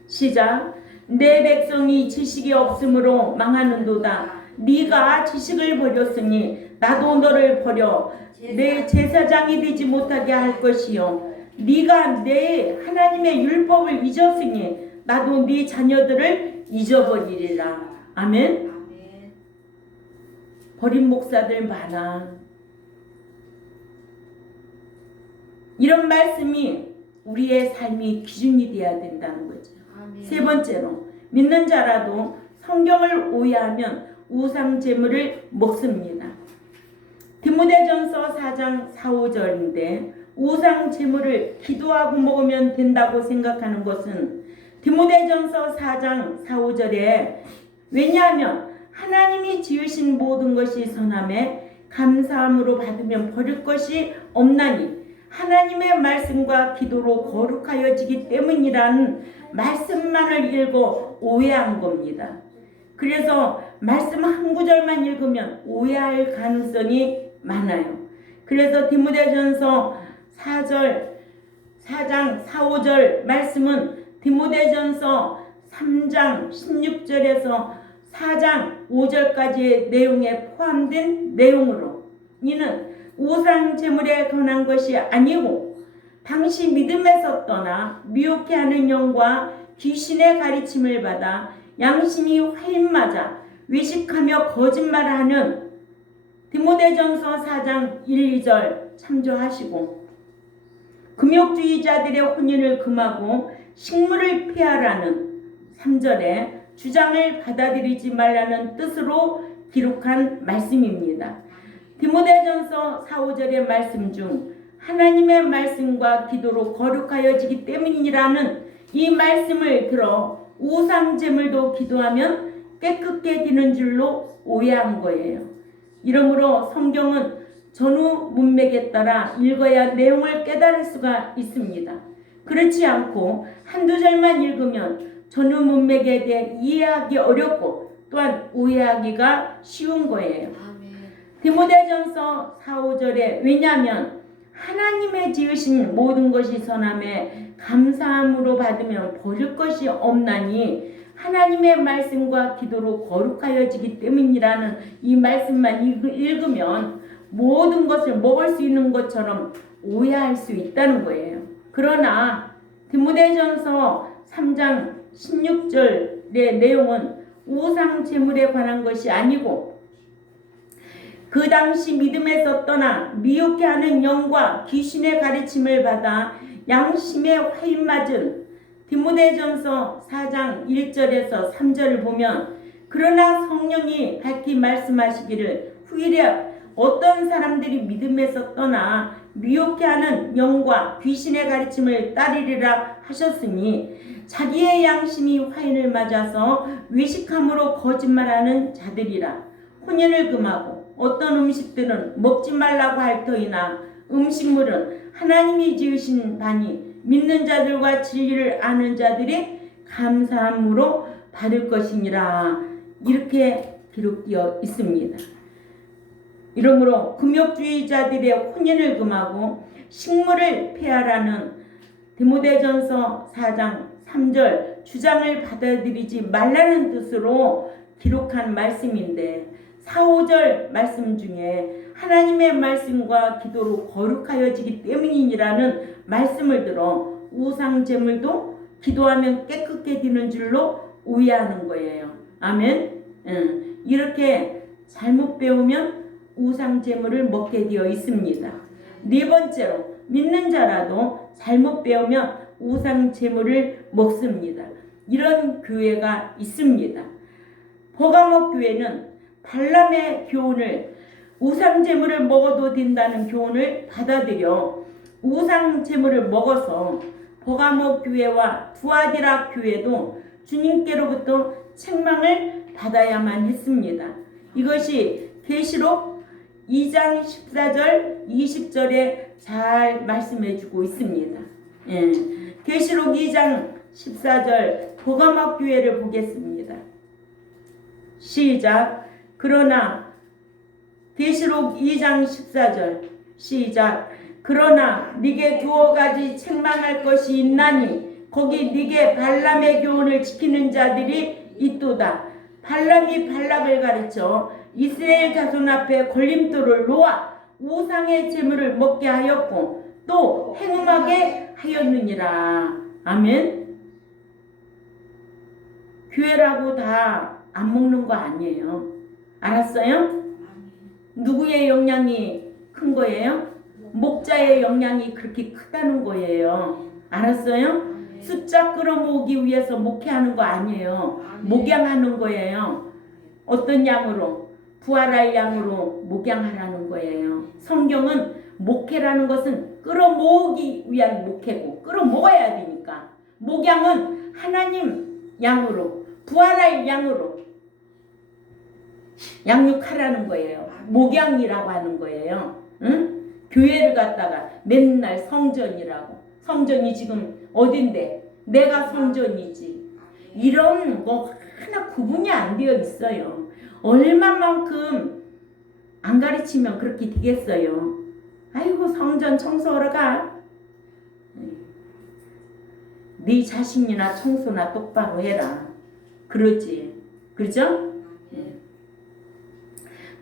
시작. 내 백성이 지식이 없으므로 망하는도다. 네가 지식을 버렸으니 나도 너를 버려 내 제사장이 되지 못하게 할 것이요 네가 내 하나님의 율법을 잊었으니 나도 네 자녀들을 잊어버리리라. 아멘. 아멘. 버린 목사들 많아. 이런 말씀이 우리의 삶이 기준이 되어야 된다는 거죠. 아멘. 세 번째로 믿는 자라도 성경을 오해하면 우상 제물을 먹습니다. 디모데전서 4장 4, 5절인데 우상 제물을 기도하고 먹으면 된다고 생각하는 것은 디모데전서 4장 4, 5절에 왜냐하면 하나님이 지으신 모든 것이 선함에 감사함으로 받으면 버릴 것이 없나니 하나님의 말씀과 기도로 거룩하여지기 때문이라는 말씀만을 읽어 오해한 겁니다. 그래서 말씀 한 구절만 읽으면 오해할 가능성이 많아요. 그래서 디모데전서 4장 4, 5절 말씀은 디모데전서 3장 16절에서 4장 5절까지의 내용에 포함된 내용으로 이는 우상 제물에 관한 것이 아니고 당시 믿음에서 떠나 미혹해 하는 영과 귀신의 가르침을 받아 양심이 화인맞아 외식하며 거짓말하는 디모데전서 4장 1, 2절 참조하시고 금욕주의자들의 혼인을 금하고 식물을 피하라는 3절에 주장을 받아들이지 말라는 뜻으로 기록한 말씀입니다. 디모데전서 4, 5절의 말씀 중 하나님의 말씀과 기도로 거룩하여지기 때문이라는 이 말씀을 들어 우상 제물도 기도하면 깨끗게 되는 줄로 오해한 거예요. 이러므로 성경은 전후 문맥에 따라 읽어야 내용을 깨달을 수가 있습니다. 그렇지 않고 한두 절만 읽으면 전후 문맥에 대해 이해하기 어렵고 또한 오해하기가 쉬운 거예요. 아멘. 디모데전서 4, 5절에 왜냐하면 하나님의 지으신 모든 것이 선함에 감사함으로 받으면 버릴 것이 없나니 하나님의 말씀과 기도로 거룩하여지기 때문이라는 이 말씀만 읽으면 모든 것을 먹을 수 있는 것처럼 오해할 수 있다는 거예요. 그러나 디모데전서 3장 16절의 내용은 우상 제물에 관한 것이 아니고 그 당시 믿음에서 떠나 미혹해 하는 영과 귀신의 가르침을 받아 양심에 화인맞은 디모데전서 4장 1절에서 3절을 보면 그러나 성령이 밝히 말씀하시기를 후일에 어떤 사람들이 믿음에서 떠나 미혹해 하는 영과 귀신의 가르침을 따르리라 하셨으니 자기의 양심이 화인을 맞아서 외식함으로 거짓말하는 자들이라. 혼인을 금하고 어떤 음식들은 먹지 말라고 할 터이나 음식물은 하나님이 지으신 바니 믿는 자들과 진리를 아는 자들이 감사함으로 받을 것이니라. 이렇게 기록되어 있습니다. 이러므로 금욕주의자들의 혼인을 금하고 식물을 폐하라는 디모데전서 4장 3절 주장을 받아들이지 말라는 뜻으로 기록한 말씀인데 4, 5절 말씀 중에 하나님의 말씀과 기도로 거룩하여지기 때문이라는 말씀을 들어 우상 제물도 기도하면 깨끗해지는 줄로 오해하는 거예요. 아멘. 이렇게 잘못 배우면 우상 제물을 먹게 되어 있습니다. 네 번째로 믿는 자라도 잘못 배우면 우상 제물을 먹습니다. 이런 교회가 있습니다. 버가목 교회는 발람의 교훈을 우상 제물을 먹어도 된다는 교훈을 받아들여 우상 제물을 먹어서 버가목 교회와 두아디라 교회도 주님께로부터 책망을 받아야만 했습니다. 이것이 계시록 2장 14절 20절에 잘 말씀해 주고 있습니다. 계시록 2장 14절 버가목 교회를 보겠습니다. 시작. 그러나 계시록 2장 14절 시작. 그러나 네게 두어 가지 책망할 것이 있나니 거기 네게 발람의 교훈을 지키는 자들이 있도다. 발람이 발락을 가르쳐 이스라엘 자손 앞에 걸림돌을 놓아 우상의 제물을 먹게 하였고 또 행음하게 하였느니라. 아멘. 교회라고 다 안 먹는 거 아니에요. 알았어요? 누구의 영향이 큰 거예요? 목자의 영향이 그렇게 크다는 거예요. 알았어요? 숫자 끌어모으기 위해서 목회하는 거 아니에요. 목양하는 거예요. 어떤 양으로? 부활할 양으로 목양하라는 거예요. 성경은 목회라는 것은 끌어모으기 위한 목회고 끌어모아야 되니까 목양은 하나님 양으로 부활할 양으로 양육하라는 거예요. 목양이라고 하는 거예요. 응? 교회를 갖다가 맨날 성전이라고. 성전이 지금 어딘데? 내가 성전이지. 이런 거 하나 구분이 안 되어 있어요. 얼마만큼 안 가르치면 그렇게 되겠어요. 아이고 성전 청소하러 가. 네 자신이나 청소나 똑바로 해라. 그러지. 그렇죠?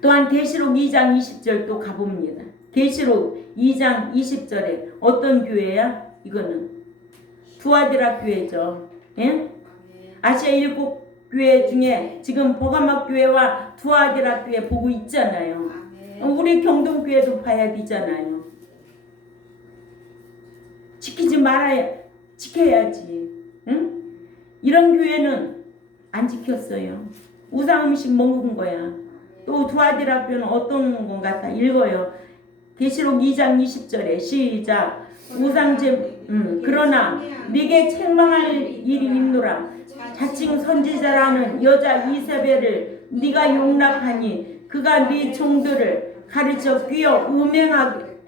또한 계시록 2장 20절 또 가봅니다. 계시록 2장 20절에 어떤 교회야? 이거는 두아디라 교회죠. 예? 아시아 7교회 중에 지금 버가막 교회와 두아디라 교회 보고 있잖아요. 우리 경동교회도 봐야 되잖아요. 지키지 말아야 지켜야지. 응? 이런 교회는 안 지켰어요. 우상 음식 먹은 거야. 또 두아디라 교회는 어떤 것 같아? 읽어요. 계시록 2장 20절에 시작. 우상제 그러나 네게 책망할 일이 있노라. 자칭 선지자라는 여자 이세벨을 네가 용납하니 그가 네 종들을 가르쳐 끼어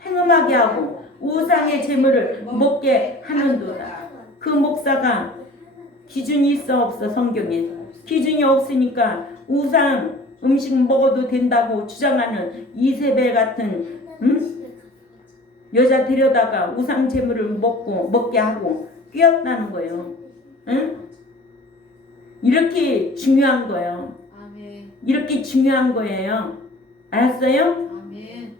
행음하게 하고 우상의 제물을 먹게 하는도다. 그 목사가 기준이 있어 없어? 성경에 기준이 없으니까 우상 음식 먹어도 된다고 주장하는 이세벨 같은 여자 데려다가 우상 제물을 먹게 하고 끼었다는 거예요. 응? 이렇게 중요한 거예요. 아멘. 이렇게 중요한 거예요. 알았어요? 아멘.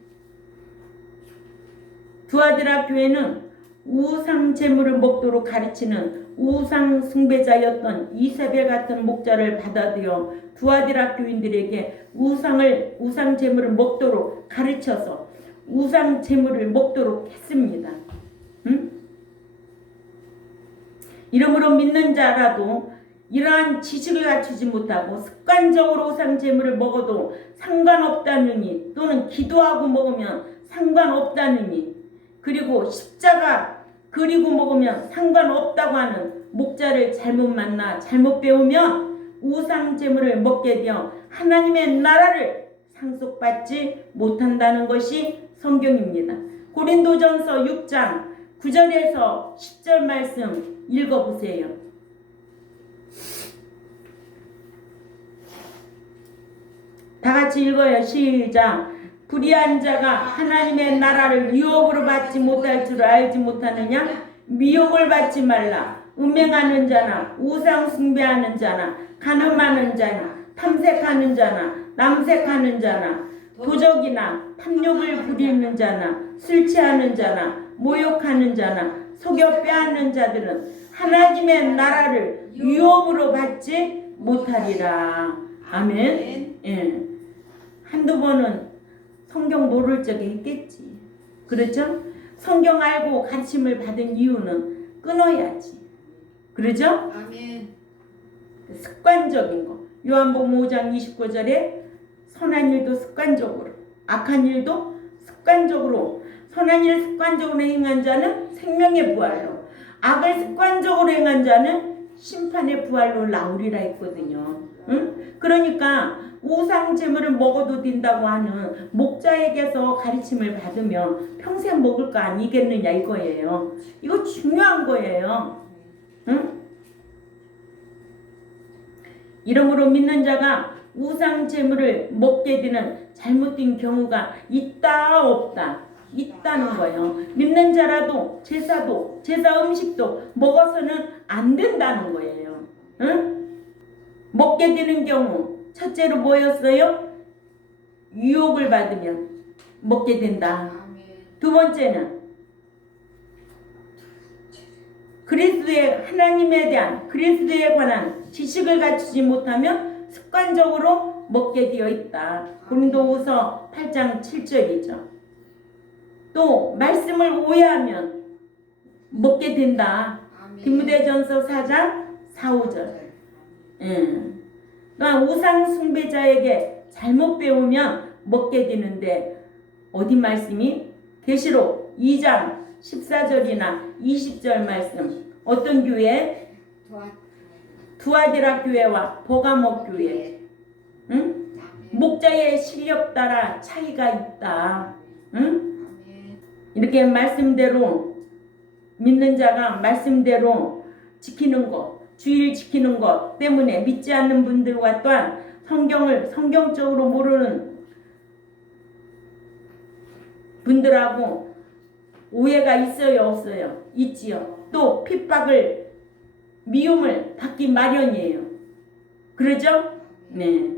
두아디라 교회는 우상 제물을 먹도록 가르치는 우상 숭배자였던 이세벨 같은 목자를 받아들여 두아디라 교인들에게 우상 제물을 먹도록 가르쳐서 우상 제물을 먹도록 했습니다. 이러므로 믿는 자라도 이러한 지식을 갖추지 못하고 습관적으로 우상 제물을 먹어도 상관없다느니 또는 기도하고 먹으면 상관없다느니 그리고 십자가 그리고 먹으면 상관없다고 하는 목자를 잘못 만나 잘못 배우면 우상 제물을 먹게 되어 하나님의 나라를 상속받지 못한다는 것이 성경입니다. 고린도전서 6장 9절에서 10절 말씀 읽어보세요. 다 같이 읽어요. 시작. 불의한 자가 하나님의 나라를 유업으로 받지 못할 줄 알지 못하느냐? 미혹을 받지 말라. 음행하는 자나 우상 숭배하는 자나 간음하는 자나 탐색하는 자나 남색하는 자나 도적이나 탐욕을 부리는 자나 술 취하는 자나 모욕하는 자나 속여 빼앗는 자들은 하나님의 나라를 유업으로 받지 못하리라. 아멘. 예. 한두 번은 성경 모를 적에 했겠지. 그렇죠? 성경 알고 가르침을 받은 이유는 끊어야지. 그렇죠? 아멘. 습관적인 거. 요한복음 5장 29절에 선한 일도 습관적으로, 악한 일도 습관적으로, 선한 일을 습관적으로 행한 자는 생명의 부활로, 악을 습관적으로 행한 자는 심판의 부활로 나오리라 했거든요. 응? 그러니까 우상 제물을 먹어도 된다고 하는 목자에게서 가르침을 받으면 평생 먹을 거 아니겠느냐 이거예요. 이거 중요한 거예요. 응? 이러므로 믿는 자가 우상 제물을 먹게 되는 잘못된 경우가 있다 없다? 있다는 거예요. 믿는 자라도 제사도 제사 음식도 먹어서는 안 된다는 거예요. 응? 먹게 되는 경우 첫째로 뭐였어요? 유혹을 받으면 먹게 된다. 두 번째는 그리스도의 하나님에 대한 그리스도에 관한 지식을 갖추지 못하면 습관적으로 먹게 되어 있다. 고린도후서 8장 7절이죠. 또 말씀을 오해하면 먹게 된다. 디모데전서 4장 4, 5절. 그러니까 우상 숭배자에게 잘못 배우면 먹게 되는데 어디 말씀이? 계시록 2장 14절이나 20절 말씀. 어떤 교회? 두아디라 교회와 버가모 교회. 응? 목자의 실력 따라 차이가 있다. 응? 이렇게 말씀대로 믿는 자가 말씀대로 지키는 것, 주의를 지키는 것 때문에 믿지 않는 분들과 또한 성경을 성경적으로 모르는 분들하고 오해가 있어요 없어요? 있지요. 또 핍박을 미움을 받기 마련이에요. 그러죠? 네.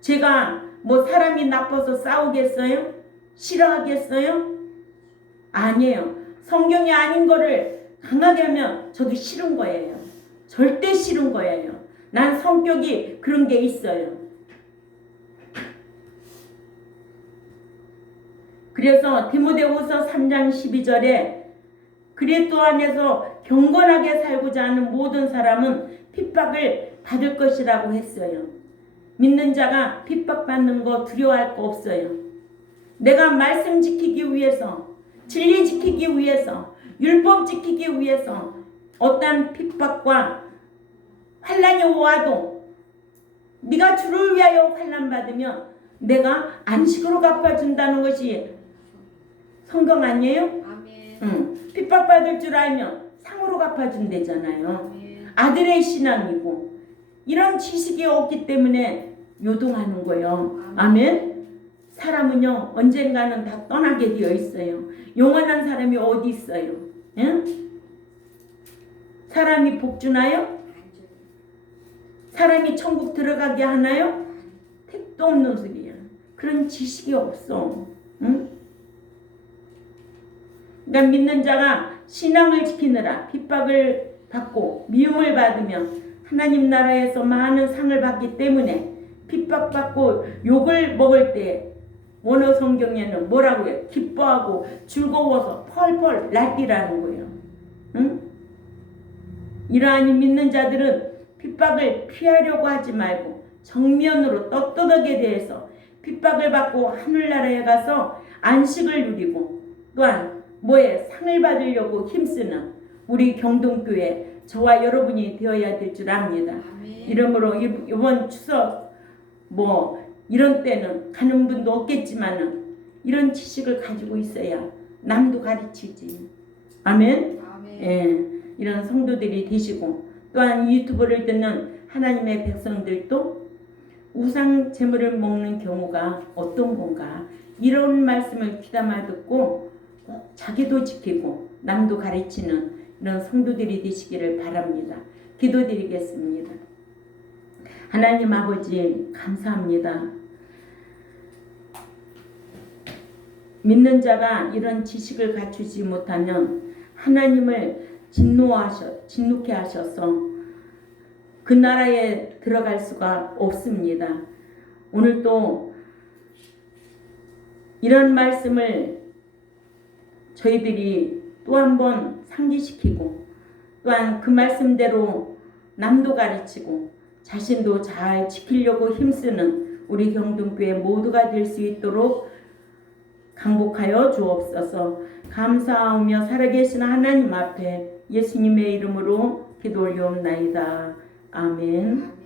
제가 뭐 사람이 나빠서 싸우겠어요? 싫어하겠어요? 아니에요. 성경이 아닌 거를 강하게 하면 저도 싫은 거예요. 절대 싫은 거예요. 난 성격이 그런 게 있어요. 그래서 디모데후서 3장 12절에 그리스도 안에서 경건하게 살고자 하는 모든 사람은 핍박을 받을 것이라고 했어요. 믿는 자가 핍박받는 거 두려워할 거 없어요. 내가 말씀 지키기 위해서, 진리 지키기 위해서, 율법 지키기 위해서 어떠한 핍박과 환난이 와도 네가 주를 위하여 환난 받으면 내가 안식으로 갚아준다는 것이 성경 아니에요? 응. 핍박받을 줄 알면 상으로 갚아준대잖아요. 아들의 신앙이고 이런 지식이 없기 때문에 요동하는 거예요. 아멘. 사람은요 언젠가는 다 떠나게 되어 있어요. 영원한 사람이 어디 있어요? 응? 사람이 복 주나요? 사람이 천국 들어가게 하나요? 택도 없는 소리야. 그런 지식이 없어. 응? 그러니까 믿는 자가 신앙을 지키느라 핍박을 받고 미움을 받으면 하나님 나라에서 많은 상을 받기 때문에 핍박받고 욕을 먹을 때 원어 성경에는 뭐라고 해요? 기뻐하고 즐거워서 펄펄 날뛰라는 거예요. 응? 이러한 믿는 자들은 핍박을 피하려고 하지 말고 정면으로 떳떳하게 대해서 핍박을 받고 하늘나라에 가서 안식을 누리고 또한 뭐에 상을 받으려고 힘쓰는 우리 경동교회 저와 여러분이 되어야 될 줄 압니다. 이러므로 이번 추석 뭐 이런 때는 가는 분도 없겠지만은 이런 지식을 가지고 있어야 남도 가르치지. 아멘. 예, 이런 성도들이 되시고 또한 이 유튜브를 듣는 하나님의 백성들도 우상 제물을 먹는 경우가 어떤 건가 이런 말씀을 귀담아 듣고 자기도 지키고 남도 가르치는 이런 성도들이 되시기를 바랍니다. 기도드리겠습니다. 하나님 아버지 감사합니다. 믿는 자가 이런 지식을 갖추지 못하면 하나님을 진노케 하셔서 그 나라에 들어갈 수가 없습니다. 오늘도 이런 말씀을 저희들이 또 한 번 상기시키고 또한 그 말씀대로 남도 가르치고 자신도 잘 지키려고 힘쓰는 우리 경동교회 모두가 될 수 있도록 강복하여 주옵소서. 감사하며 살아계신 하나님 앞에 예수님의 이름으로 기도 올리옵나이다. 아멘.